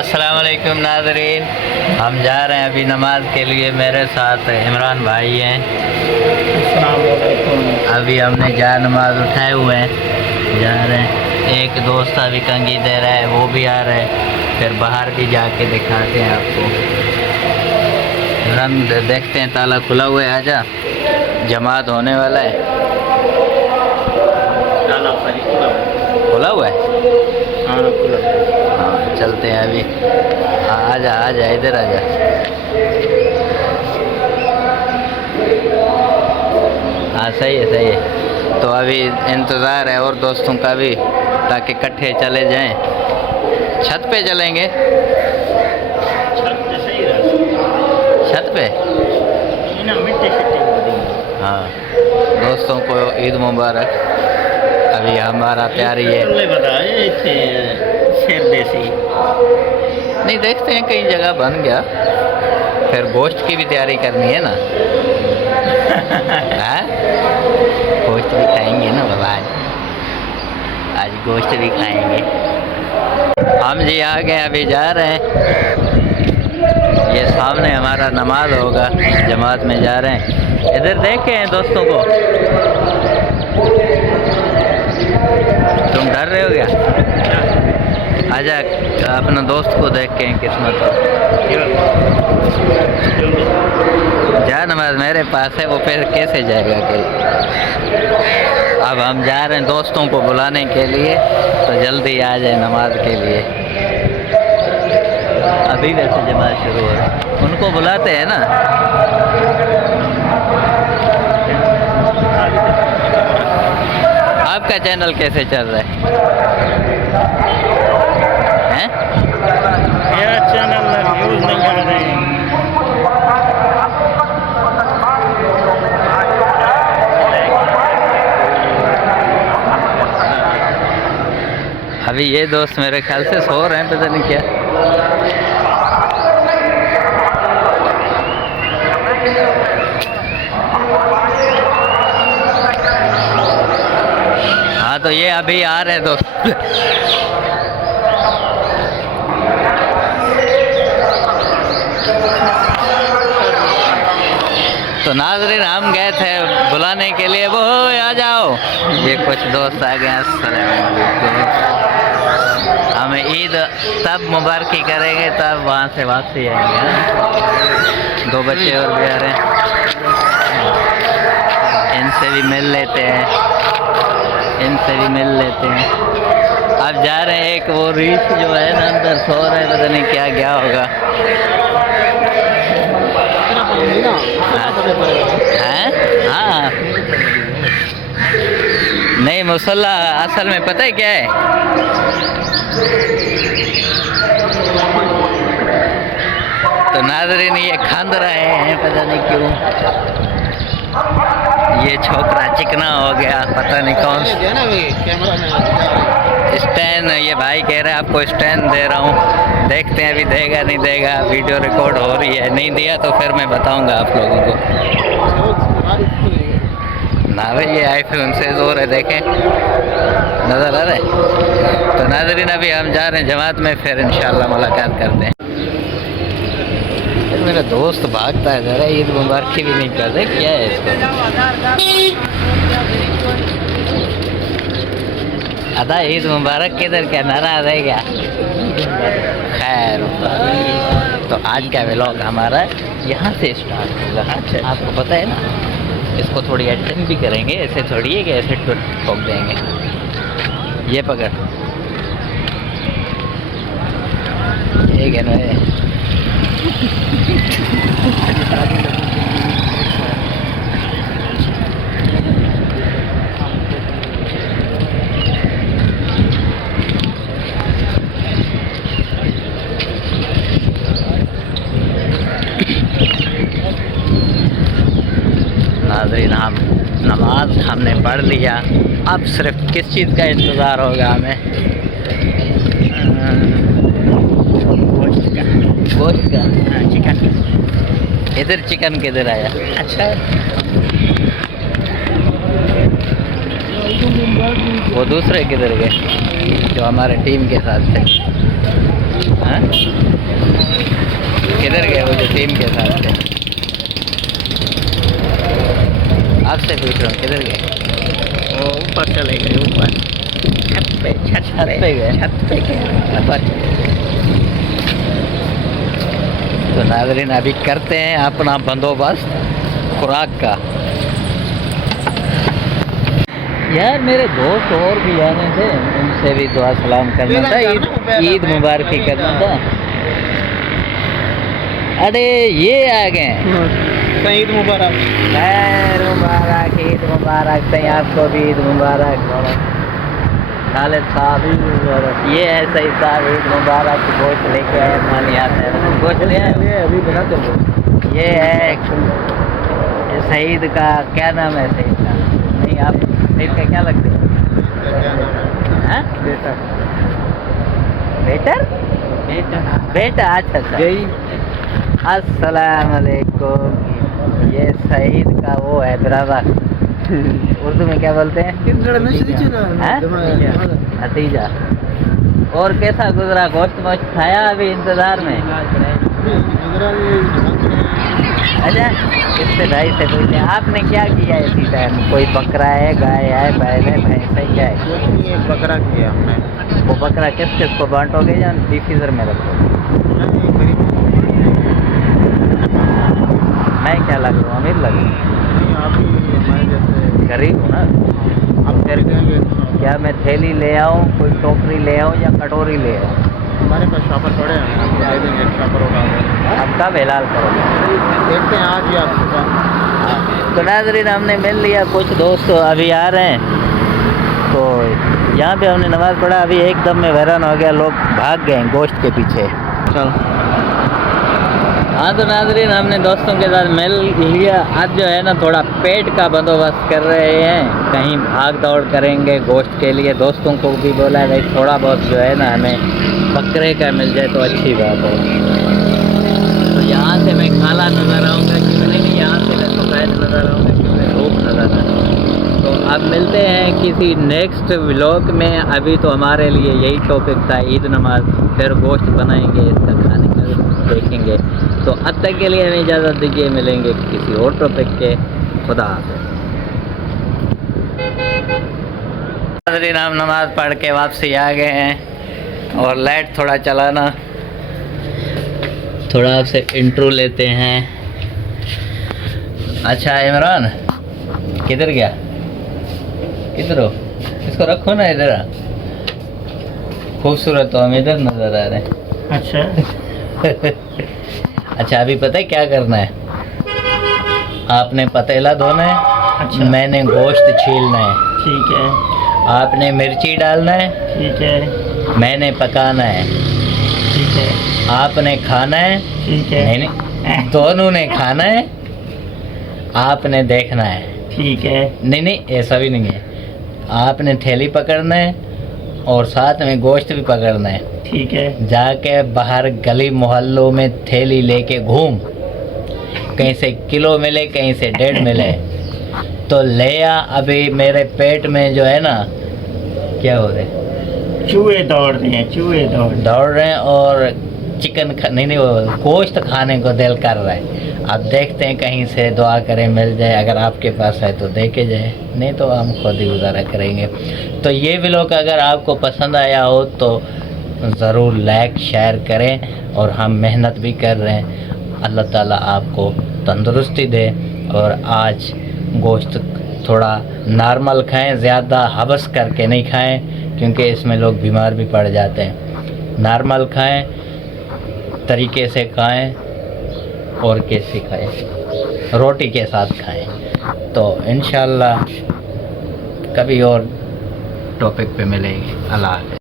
अस्सलाम वालेकुम नाज़रीन, हम जा रहे हैं अभी नमाज के लिए। मेरे साथ इमरान भाई हैं। अस्सलाम वालेकुम। अभी हमने जा नमाज उठाए हुए हैं, जा रहे हैं। एक दोस्त अभी कंगी दे रहा है, वो भी आ रहा है। फिर बाहर भी जाके दिखाते हैं आपको। इमरान देखते हैं, ताला खुला हुआ है, आजा। जमात होने वाला है। ताला खुला हुआ है? हाँ खुला। हाँ चलते हैं अभी। आजा आजा, इधर आजा। हाँ सही है सही है। तो अभी इंतज़ार है और दोस्तों का भी, ताकि इकट्ठे चले जाएं। छत पे चलेंगे। छत पे सही रहा। छत पे ना मिट्टी शिट्टी हाँ। दोस्तों को ईद मुबारक। अभी हमारा तैयारी है। बताए इतने शेर देसी नहीं, देखते हैं, कई जगह बन गया। फिर गोश्त की भी तैयारी करनी है ना। हाँ? गोश्त भी खाएंगे ना बाबा, आज गोश्त भी खाएंगे। हम जी आ गए, अभी जा रहे हैं। ये सामने हमारा नमाज होगा, जमात में जा रहे हैं। इधर देखे हैं दोस्तों को। तुम डर रहे हो क्या? आजा, अपना दोस्त को देख के किस्मत। जा, नमाज मेरे पास है, वो फिर कैसे जाएगा अकेले। अब हम जा रहे हैं दोस्तों को बुलाने के लिए, तो जल्दी आ जाए नमाज के लिए। अभी वैसे जमात शुरू हो रहा है, उनको बुलाते हैं ना। आपका चैनल कैसे चल रहा है? हैं? मेरा चैनल व्यूज नहीं आ रहे हैं। अभी ये दोस्त मेरे ख्याल से सो रहे हैं, पता नहीं क्या। हाँ तो ये अभी आ रहे हैं दोस्त। तो नाज़रीन, हम गए थे बुलाने के लिए, वो आ जाओ। ये कुछ दोस्त आ गए। अस्सलाम वालेकुम। हम ईद तब मुबारकी करेंगे तब वहाँ से वापसी आएंगे। हाँ? दो बच्चे और भी आ रहे हैं, इनसे भी मिल लेते हैं, इनसे भी मिल लेते हैं। अब जा रहे हैं। एक वो रीछ जो है ना, अंदर सो रहे हैं, पता नहीं क्या गया होगा। हैं? हाँ नहीं, मुसल्ला असल में पता है क्या है? तो नाज़रीन, ये खांद रहे हैं, पता नहीं क्यों। ये छोकरा चिकना हो गया, पता नहीं कौन स्टैंड। ये भाई कह रहे हैं आपको स्टैंड दे रहा हूँ, देखते हैं अभी देगा नहीं देगा। वीडियो रिकॉर्ड हो रही है, नहीं दिया तो फिर मैं बताऊंगा आप लोगों को। ना भाई, ये आईफोन से जोर है, देखें, नज़र आ रहा है। तो नाज़रीन, अभी हम जा रहे हैं जमात में, फिर इंशाल्लाह मुलाकात करते हैं। मेरा दोस्त भागता है ज़रा, ईद मुबारक भी नहीं कर रहे, क्या है इसको? अदा ईद मुबारक किधर, क्या नाराज है क्या? खैर, तो आज का व्लॉग हमारा यहाँ से स्टार्ट होगा। आपको पता है ना, इसको थोड़ी एडिटिंग भी करेंगे। ऐसे थोड़ी है कि ऐसे ठोक देंगे। ये पकड़, ठीक है ना? नाज़रीन, हम नमाज हमने पढ़ लिया। अब सिर्फ किस चीज़ का इंतज़ार होगा हमें? गोश्त का। हाँ, चिकन। इधर चिकन किधर आया? अच्छा, वो दूसरे किधर गए जो हमारे टीम के साथ थे? हाँ? छत पे गए। छत पे तो नाज़रीन अभी करते हैं अपना बंदोबस्त खुराक का। यार मेरे दोस्त और भी आने थे, उनसे भी दुआ सलाम करना था, ईद मुबारक ही करना था। अरे ये आ गए। ईद मुबारक। खैर मुबारक, ईद मुबारक। सही आपको भी ईद मुबारक। खालिद साहब ईद मुबारक। ये है सही साहब, ईद मुबारक। गोश्त लेके आए हमारे यहाँ, गोश्त ले आए अभी बनाते हो। ये है शहीद का, क्या नाम है शहीद का? नहीं, आप शहीद का क्या लगते हैं? बेटा बेटर बेटा। अच्छा अच्छा। अस्सलाम वालेकुम। ये शहीद का वो है ब्रदर। उर्दू में क्या बोलते हैं? भतीजा। और कैसा गुजरा? गोश्त मोश्त खाया अभी इंतजार में? अच्छा, इससे भाई से पूछते हैं आपने क्या किया इसी टाइम? कोई बकरा है, गाय है, बैल है, भैंस है, क्या है? एक बकरा किया हमने। वो बकरा किस किस को बांटोगे या डीप फ्रीजर में रखोगे? मैं क्या लग रहा हूँ, अमीर लग रहा हूँ? आप ही हमारे जैसे गरीब हूँ ना। आप फिर देंगे। क्या मैं थैली ले आऊँ, कोई टोकरी ले आऊँ या कटोरी ले आऊँ? हमारे पास शॉपर थोड़े हैं, आपको दे देंगे शॉपर उठा कर। अब कब हिलाल करोगे? देखते हैं आज ही आप सुबह। तो नाज़रीन हमने मिल लिया, कुछ दोस्त अभी आ रहे हैं, तो यहाँ पे हमने नमाज़ पढ़ा। अभी एकदम में हैरान हो गया, लोग भाग गए गोश्त के पीछे। चल हाँ तो नाज़रीन हमने दोस्तों के साथ मिल लिया। आज जो है ना थोड़ा पेट का बंदोबस्त कर रहे हैं, कहीं भाग दौड़ करेंगे गोश्त के लिए। दोस्तों को भी बोला है भाई थोड़ा बहुत जो है ना हमें बकरे का मिल जाए तो अच्छी बात है। तो यहाँ से मैं काला नज़र आऊँगा कि नहीं, यहाँ से मैं सफ़ेद नज़र आऊँगा कि मैं धूप नज़र आऊँगा। तो अब मिलते हैं किसी नेक्स्ट व्लॉग में। अभी तो हमारे लिए यही टॉपिक था, ईद नमाज, फिर गोश्त बनाएंगे, इसका खाने का देखेंगे। तो अब तक के लिए हमें इजाज़त दीजिए, मिलेंगे किसी और टॉपिक के। खुदा हाफ़िज़। हम नमाज़ पढ़ के वापसी आ गए हैं और लाइट थोड़ा चलाना, थोड़ा आपसे इंट्रो लेते हैं। अच्छा इमरान किधर गया? किधर हो? इसको रखो ना इधर। खूबसूरत तो हम इधर नज़र आ रहे हैं। अच्छा अच्छा अभी पता है क्या करना है? आपने पतीला धोना है। अच्छा। मैंने गोश्त छीलना है। ठीक है। आपने मिर्ची डालना है। ठीक है। मैंने पकाना है। ठीक है। आपने खाना है। ठीक है। नहीं, दोनों ने खाना है, आपने देखना है। ठीक है। नहीं नहीं, ऐसा भी नहीं है। आपने थैली पकड़ना है और साथ में गोश्त भी पकड़ना है। ठीक है। जाके बाहर गली मोहल्लों में थैली लेके घूम, कहीं से किलो मिले कहीं से 1.5 मिले तो ले आ। अभी मेरे पेट में जो है ना क्या हो रहे, चूहे दौड़ रहे हैं, चूहे दौड़ रहे हैं और चिकन नहीं वो गोश्त खाने को दिल कर रहा है। अब देखते हैं, कहीं से दुआ करें मिल जाए, अगर आपके पास है तो देखे जाए, नहीं तो हम खुद ही गुजारा करेंगे। तो ये व्लॉग अगर आपको पसंद आया हो तो ज़रूर लाइक शेयर करें। और हम मेहनत भी कर रहे हैं, अल्लाह ताला आपको तंदुरुस्ती दे। और आज गोश्त थोड़ा नॉर्मल खाएं, ज़्यादा हवस करके नहीं खाएं, क्योंकि इसमें लोग बीमार भी पड़ जाते हैं। नॉर्मल खाएं, तरीके से खाएं और कैसे खाएं, रोटी के साथ खाएं। तो इंशाल्लाह कभी और टॉपिक पे मिलेंगे। अल्लाह हाफ़िज़।